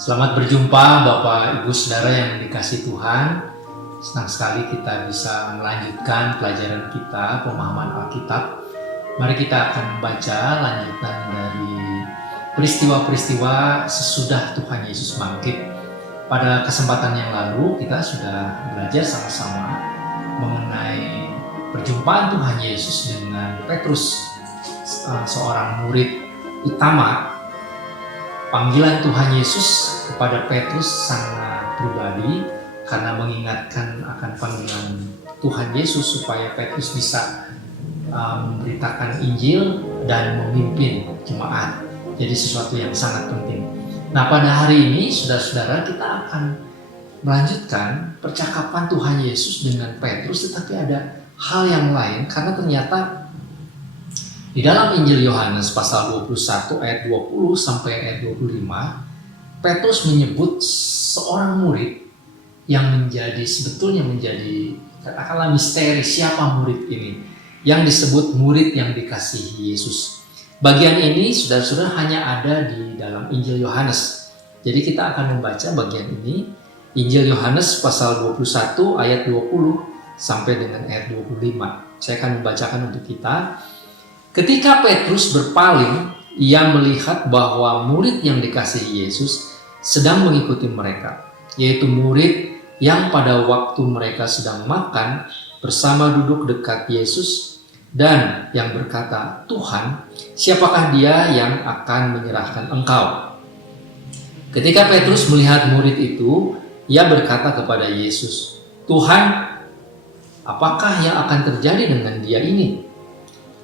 Selamat berjumpa Bapak Ibu Saudara yang dikasihi Tuhan. Senang sekali kita bisa melanjutkan pelajaran kita, pemahaman Alkitab. Mari kita akan membaca lanjutan dari peristiwa-peristiwa sesudah Tuhan Yesus bangkit. Pada kesempatan yang lalu kita sudah belajar sama-sama mengenai perjumpaan Tuhan Yesus dengan Petrus, seorang murid utama. Panggilan Tuhan Yesus kepada Petrus sangat pribadi karena mengingatkan akan panggilan Tuhan Yesus supaya Petrus bisa memberitakan Injil dan memimpin jemaat. Jadi sesuatu yang sangat penting. Nah, pada hari ini saudara-saudara kita akan melanjutkan percakapan Tuhan Yesus dengan Petrus, tetapi ada hal yang lain karena ternyata di dalam Injil Yohanes pasal 21 ayat 20 sampai ayat 25, Petrus menyebut seorang murid yang sebetulnya menjadi katakanlah misteri siapa murid ini, yang disebut murid yang dikasihi Yesus. Bagian ini saudara-saudara hanya ada di dalam Injil Yohanes. Jadi kita akan membaca bagian ini, Injil Yohanes pasal 21 ayat 20 sampai dengan ayat 25. Saya akan membacakan untuk kita. Ketika Petrus berpaling, ia melihat bahwa murid yang dikasihi Yesus sedang mengikuti mereka, yaitu murid yang pada waktu mereka sedang makan bersama duduk dekat Yesus dan yang berkata, "Tuhan, siapakah dia yang akan menyerahkan Engkau?" Ketika Petrus melihat murid itu, ia berkata kepada Yesus, "Tuhan, apakah yang akan terjadi dengan dia ini?"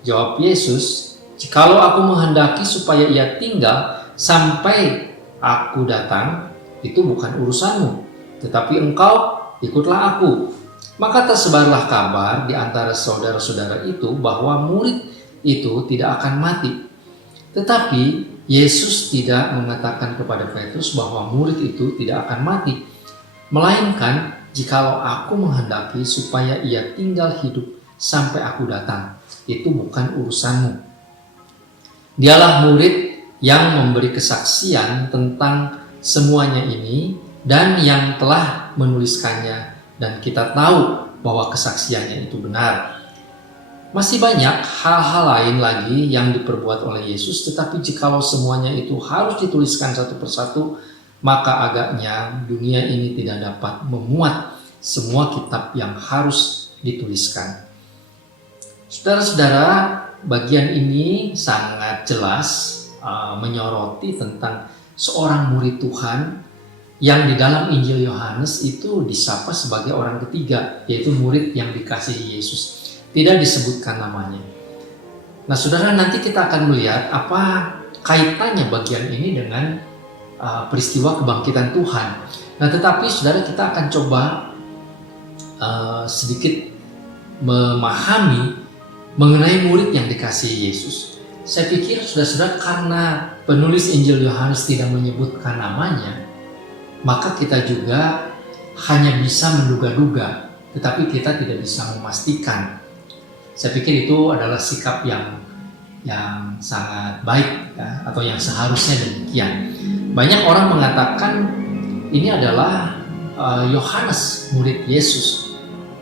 Jawab Yesus, "Jikalau aku menghendaki supaya ia tinggal sampai aku datang, itu bukan urusanmu. Tetapi engkau ikutlah aku." Maka tersebarlah kabar di antara saudara-saudara itu bahwa murid itu tidak akan mati. Tetapi Yesus tidak mengatakan kepada Petrus bahwa murid itu tidak akan mati, melainkan jikalau aku menghendaki supaya ia tinggal hidup sampai aku datang, itu bukan urusanmu. Dialah murid yang memberi kesaksian tentang semuanya ini dan yang telah menuliskannya, dan kita tahu bahwa kesaksiannya itu benar. Masih banyak hal-hal lain lagi yang diperbuat oleh Yesus, tetapi jikalau semuanya itu harus dituliskan satu persatu, maka agaknya dunia ini tidak dapat memuat semua kitab yang harus dituliskan. Saudara-saudara, bagian ini sangat jelas menyoroti tentang seorang murid Tuhan yang di dalam Injil Yohanes itu disapa sebagai orang ketiga, yaitu murid yang dikasihi Yesus. Tidak disebutkan namanya. Nah, saudara, nanti kita akan melihat apa kaitannya bagian ini dengan peristiwa kebangkitan Tuhan. Nah, tetapi saudara, kita akan coba sedikit memahami mengenai murid yang dikasihi Yesus. Saya pikir saudara-saudara, karena penulis Injil Yohanes tidak menyebutkan namanya, maka kita juga hanya bisa menduga-duga, tetapi kita tidak bisa memastikan. Saya pikir itu adalah sikap yang sangat baik, ya, atau yang seharusnya demikian. Banyak orang mengatakan ini adalah Yohanes, murid Yesus.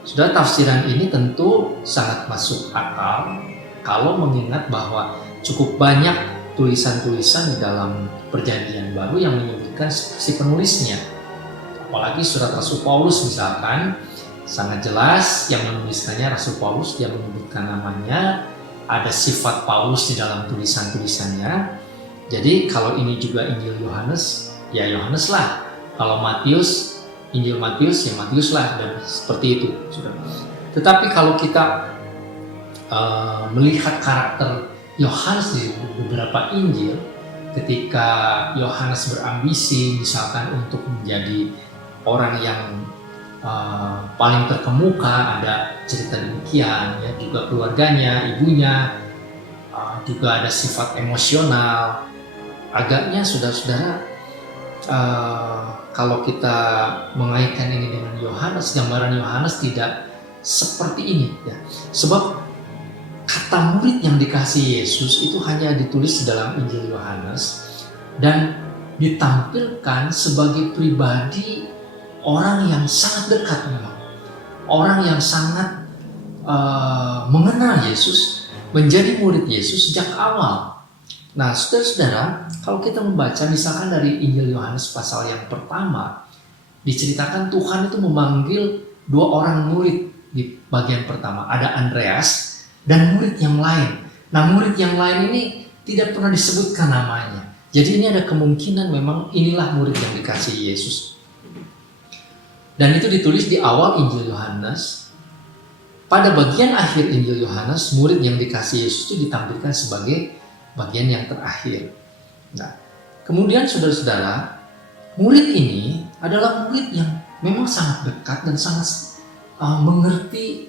Sudah, tafsiran ini tentu sangat masuk akal kalau mengingat bahwa cukup banyak tulisan-tulisan di dalam Perjanjian Baru yang menyebutkan si penulisnya. Apalagi surat Rasul Paulus misalkan, sangat jelas yang menuliskannya Rasul Paulus, dia menyebutkan namanya, ada sifat Paulus di dalam tulisan-tulisannya. Jadi kalau ini juga Injil Yohanes, ya Yohanes lah. Kalau Matius, Injil Matius, ya Matius lah, dan seperti itu. Tetapi kalau kita melihat karakter Yohanes di beberapa Injil, ketika Yohanes berambisi misalkan untuk menjadi orang yang paling terkemuka, ada cerita demikian, ya, juga keluarganya, ibunya, juga ada sifat emosional. Agaknya saudara-saudara, kalau kita mengaitkan ini dengan Yohanes, gambaran Yohanes tidak seperti ini, ya. Sebab kata murid yang dikasihi Yesus itu hanya ditulis dalam Injil Yohanes, dan ditampilkan sebagai pribadi orang yang sangat dekat memang. Orang yang sangat mengenal Yesus, menjadi murid Yesus sejak awal. Nah, saudara-saudara, kalau kita membaca misalkan dari Injil Yohanes pasal yang pertama, diceritakan Tuhan itu memanggil 2 orang murid di bagian pertama. Ada Andreas dan murid yang lain. Nah, murid yang lain ini tidak pernah disebutkan namanya. Jadi ini ada kemungkinan memang inilah murid yang dikasihi Yesus. Dan itu ditulis di awal Injil Yohanes. Pada bagian akhir Injil Yohanes, murid yang dikasihi Yesus itu ditampilkan sebagai bagian yang terakhir. Nah, kemudian saudara-saudara, murid ini adalah murid yang memang sangat dekat dan sangat mengerti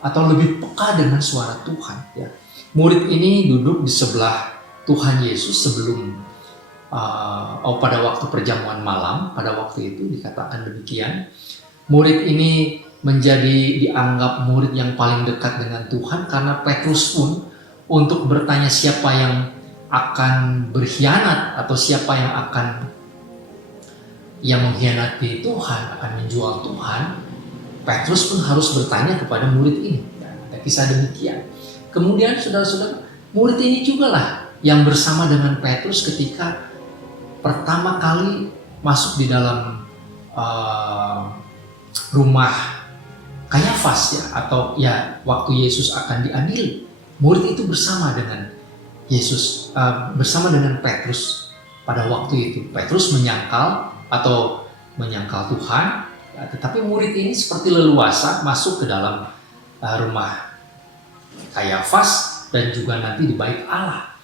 atau lebih peka dengan suara Tuhan. Ya. Murid ini duduk di sebelah Tuhan Yesus sebelum pada waktu perjamuan malam. Pada waktu itu dikatakan demikian. Murid ini menjadi dianggap murid yang paling dekat dengan Tuhan karena Petrus pun untuk bertanya siapa yang akan berkhianat atau siapa yang mengkhianati Tuhan, akan menjual Tuhan, Petrus pun harus bertanya kepada murid ini. Ada kisah demikian. Kemudian saudara-saudara, murid ini juga lah yang bersama dengan Petrus ketika pertama kali masuk di dalam rumah Kayafas ya, atau ya waktu Yesus akan diadili. Murid itu bersama dengan Yesus, bersama dengan Petrus pada waktu itu. Petrus menyangkal Tuhan, ya, tetapi murid ini seperti leluasa masuk ke dalam rumah Kayafas dan juga nanti di bait Allah.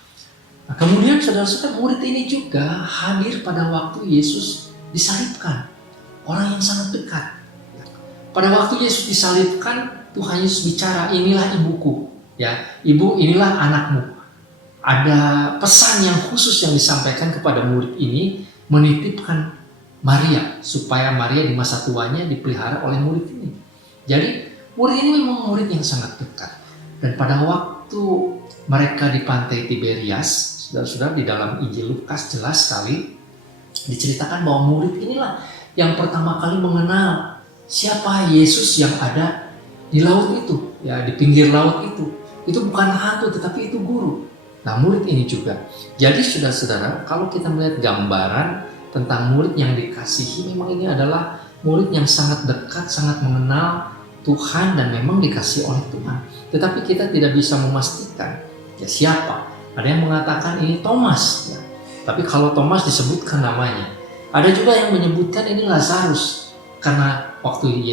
Nah, kemudian saudara-saudara, murid ini juga hadir pada waktu Yesus disalibkan, orang yang sangat dekat. Pada waktu Yesus disalibkan, Tuhan Yesus bicara, inilah ibuku, ya, ibu inilah anakmu. Ada pesan yang khusus yang disampaikan kepada murid ini, menitipkan Maria, supaya Maria di masa tuanya dipelihara oleh murid ini. Jadi murid ini memang murid yang sangat dekat. Dan pada waktu mereka di pantai Tiberias, saudara-saudara, di dalam Injil Lukas jelas sekali diceritakan bahwa murid inilah yang pertama kali mengenal siapa Yesus yang ada di laut itu, ya, di pinggir laut itu. Itu bukan hantu, tetapi itu guru. Nah, murid ini juga. Jadi saudara-saudara, kalau kita melihat gambaran tentang murid yang dikasihi, memang ini adalah murid yang sangat dekat, sangat mengenal Tuhan dan memang dikasihi oleh Tuhan. Tetapi kita tidak bisa memastikan ya siapa. Ada yang mengatakan ini Thomas, ya. Tapi kalau Thomas disebutkan namanya. Ada juga yang menyebutkan ini Lazarus. Karena waktu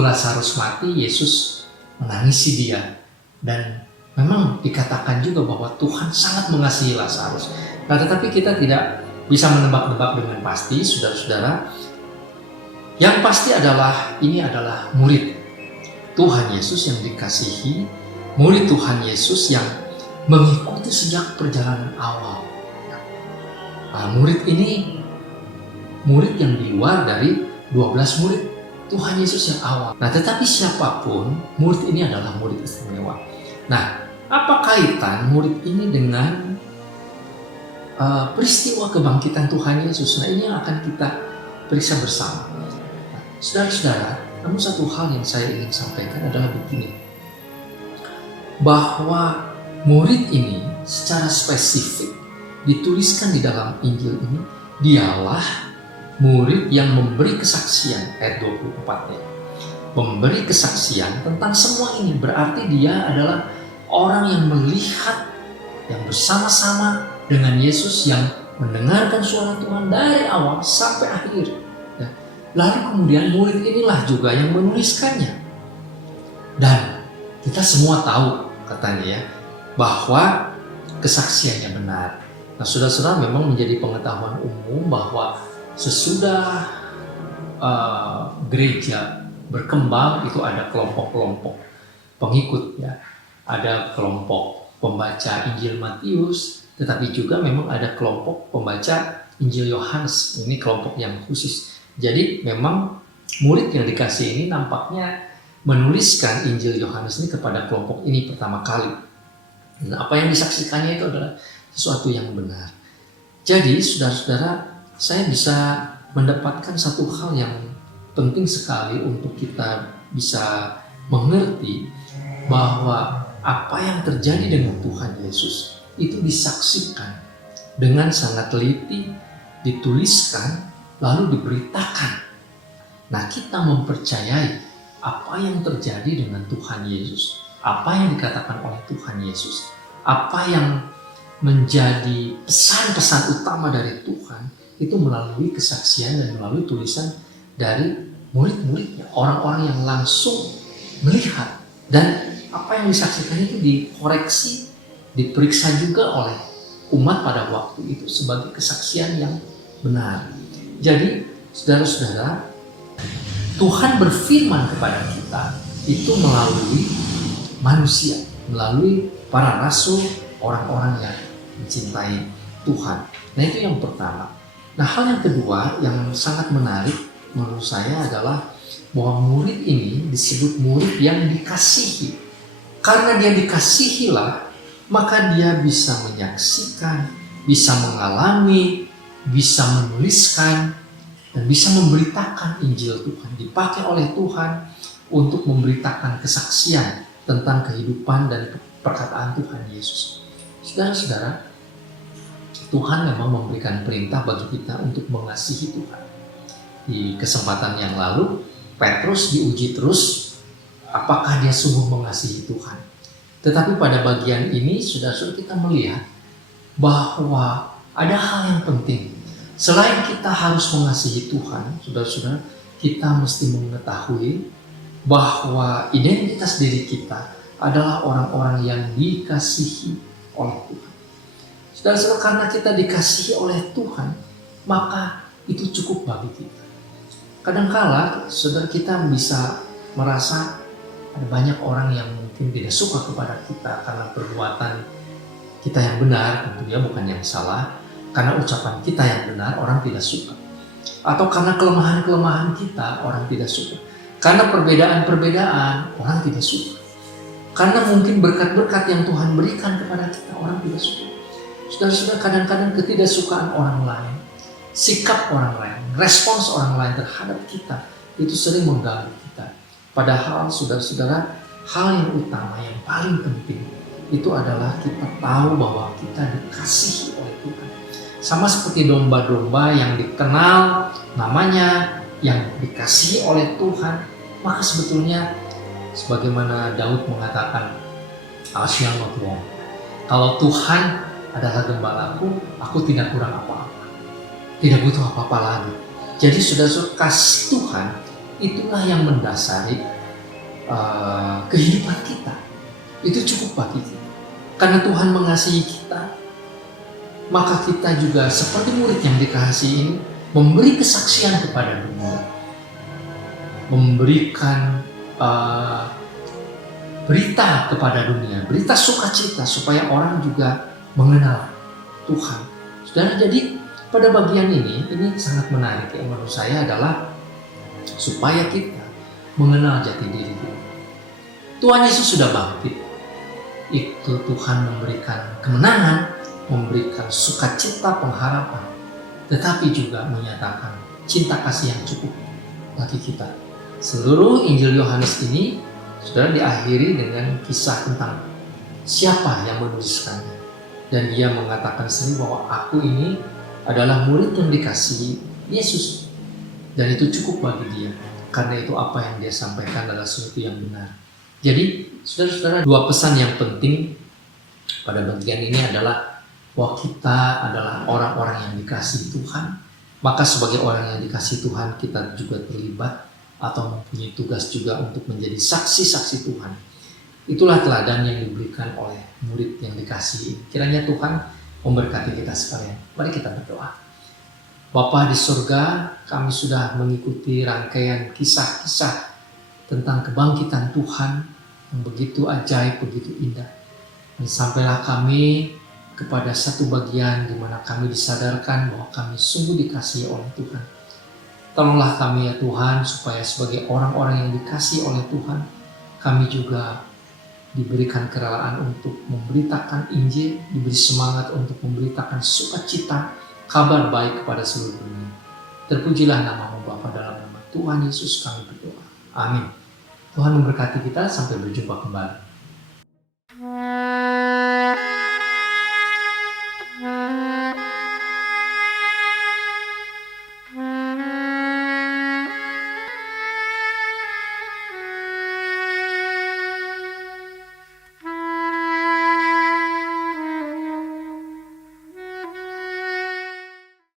Lazarus mati, Yesus menangisi dia. Dan memang dikatakan juga bahwa Tuhan sangat mengasihi Lazarus. Nah, tetapi kita tidak bisa menebak-nebak dengan pasti, saudara-saudara. Yang pasti adalah ini adalah murid Tuhan Yesus yang dikasihi, murid Tuhan Yesus yang mengikuti sejak perjalanan awal. Nah, murid ini murid yang di luar dari 12 murid Tuhan Yesus yang awal. Nah, tetapi siapapun, murid ini adalah murid istimewa. Nah, apa kaitan murid ini dengan peristiwa kebangkitan Tuhan Yesus? Nah, ini yang akan kita periksa bersama. Nah, saudara-saudara, namun satu hal yang saya ingin sampaikan adalah begini. Bahwa murid ini secara spesifik dituliskan di dalam Injil ini, dialah murid yang memberi kesaksian, ayat 24-nya. Memberi kesaksian tentang semua ini, berarti dia adalah orang yang melihat, yang bersama-sama dengan Yesus, yang mendengarkan suara Tuhan dari awal sampai akhir. Lalu kemudian murid inilah juga yang menuliskannya. Dan kita semua tahu katanya ya, bahwa kesaksiannya benar. Nah, saudara-saudara, memang menjadi pengetahuan umum bahwa sesudah gereja berkembang itu ada kelompok-kelompok pengikut ya. Ada kelompok pembaca Injil Matius, tetapi juga memang ada kelompok pembaca Injil Yohanes. Ini kelompok yang khusus. Jadi memang murid yang dikasih ini nampaknya menuliskan Injil Yohanes ini kepada kelompok ini pertama kali. Dan apa yang disaksikannya itu adalah sesuatu yang benar. Jadi saudara-saudara, saya bisa mendapatkan satu hal yang penting sekali untuk kita bisa mengerti bahwa apa yang terjadi dengan Tuhan Yesus itu disaksikan dengan sangat teliti, dituliskan, lalu diberitakan. Nah, kita mempercayai apa yang terjadi dengan Tuhan Yesus, apa yang dikatakan oleh Tuhan Yesus, apa yang menjadi pesan-pesan utama dari Tuhan itu melalui kesaksian dan melalui tulisan dari murid-muridnya, orang-orang yang langsung melihat. Dan apa yang disaksikan itu dikoreksi, diperiksa juga oleh umat pada waktu itu sebagai kesaksian yang benar. Jadi saudara-saudara, Tuhan berfirman kepada kita itu melalui manusia, melalui para rasul, orang-orang yang mencintai Tuhan. Nah, itu yang pertama. Nah, hal yang kedua yang sangat menarik menurut saya adalah bahwa murid ini disebut murid yang dikasihi. Karena dia dikasihilah, maka dia bisa menyaksikan, bisa mengalami, bisa menuliskan, dan bisa memberitakan Injil Tuhan. Dipakai oleh Tuhan untuk memberitakan kesaksian tentang kehidupan dan perkataan Tuhan Yesus. Saudara-saudara, Tuhan memang memberikan perintah bagi kita untuk mengasihi Tuhan. Di kesempatan yang lalu, Petrus diuji terus apakah dia sungguh mengasihi Tuhan. Tetapi pada bagian ini, saudara-saudara, kita melihat bahwa ada hal yang penting. Selain kita harus mengasihi Tuhan, saudara-saudara, kita mesti mengetahui bahwa identitas diri kita adalah orang-orang yang dikasihi oleh Tuhan. Saudara-saudara, karena kita dikasihi oleh Tuhan, maka itu cukup bagi kita. Kadangkala, saudara, kita bisa merasa ada banyak orang yang mungkin tidak suka kepada kita karena perbuatan kita yang benar, tentunya bukan yang salah. Karena ucapan kita yang benar, orang tidak suka. Atau karena kelemahan-kelemahan kita, orang tidak suka. Karena perbedaan-perbedaan, orang tidak suka. Karena mungkin berkat-berkat yang Tuhan berikan kepada kita, orang tidak suka. Saudara-saudara, kadang-kadang ketidaksukaan orang lain, sikap orang lain, respons orang lain terhadap kita, itu sering mengganggu kita. Padahal, saudara-saudara, hal yang utama, yang paling penting, itu adalah kita tahu bahwa kita dikasihi oleh Tuhan. Sama seperti domba-domba yang dikenal namanya, yang dikasihi oleh Tuhan, maka sebetulnya sebagaimana Daud mengatakan, kalau Tuhan adalah gembalaku, aku tidak kurang apa-apa, tidak butuh apa-apa lagi. Jadi saudara-saudara, kasih Tuhan itulah yang mendasari kehidupan kita. Itu cukup bagi kita. Karena Tuhan mengasihi kita, maka kita juga seperti murid yang dikasihi ini memberi kesaksian kepada dunia, memberikan berita kepada dunia, berita sukacita supaya orang juga mengenal Tuhan. Saudara, jadi pada bagian ini sangat menarik yang menurut saya adalah supaya kita mengenal jati diri kita. Tuhan Yesus sudah bangkit. Itu Tuhan memberikan kemenangan, memberikan sukacita, pengharapan, tetapi juga menyatakan cinta kasih yang cukup bagi kita. Seluruh Injil Yohanes ini, saudara, diakhiri dengan kisah tentang siapa yang menuliskannya. Dan dia mengatakan sendiri bahwa aku ini adalah murid yang dikasihi Yesus. Dan itu cukup bagi dia. Karena itu apa yang dia sampaikan adalah sesuatu yang benar. Jadi, saudara-saudara, dua pesan yang penting pada bagian ini adalah bahwa kita adalah orang-orang yang dikasihi Tuhan. Maka sebagai orang yang dikasihi Tuhan, kita juga terlibat atau mempunyai tugas juga untuk menjadi saksi-saksi Tuhan. Itulah teladan yang diberikan oleh murid yang dikasihi. Kiranya Tuhan memberkati kita sekalian. Mari kita berdoa. Bapa di surga, kami sudah mengikuti rangkaian kisah-kisah tentang kebangkitan Tuhan yang begitu ajaib, begitu indah. Dan sampailah kami kepada satu bagian di mana kami disadarkan bahwa kami sungguh dikasihi oleh Tuhan. Tolonglah kami ya Tuhan, supaya sebagai orang-orang yang dikasihi oleh Tuhan, kami juga diberikan kerelaan untuk memberitakan Injil, diberi semangat untuk memberitakan sukacita kabar baik kepada seluruh dunia. Terpujilah nama-Mu Bapa, dalam nama Tuhan Yesus kami berdoa. Amin. Tuhan memberkati kita, sampai berjumpa kembali.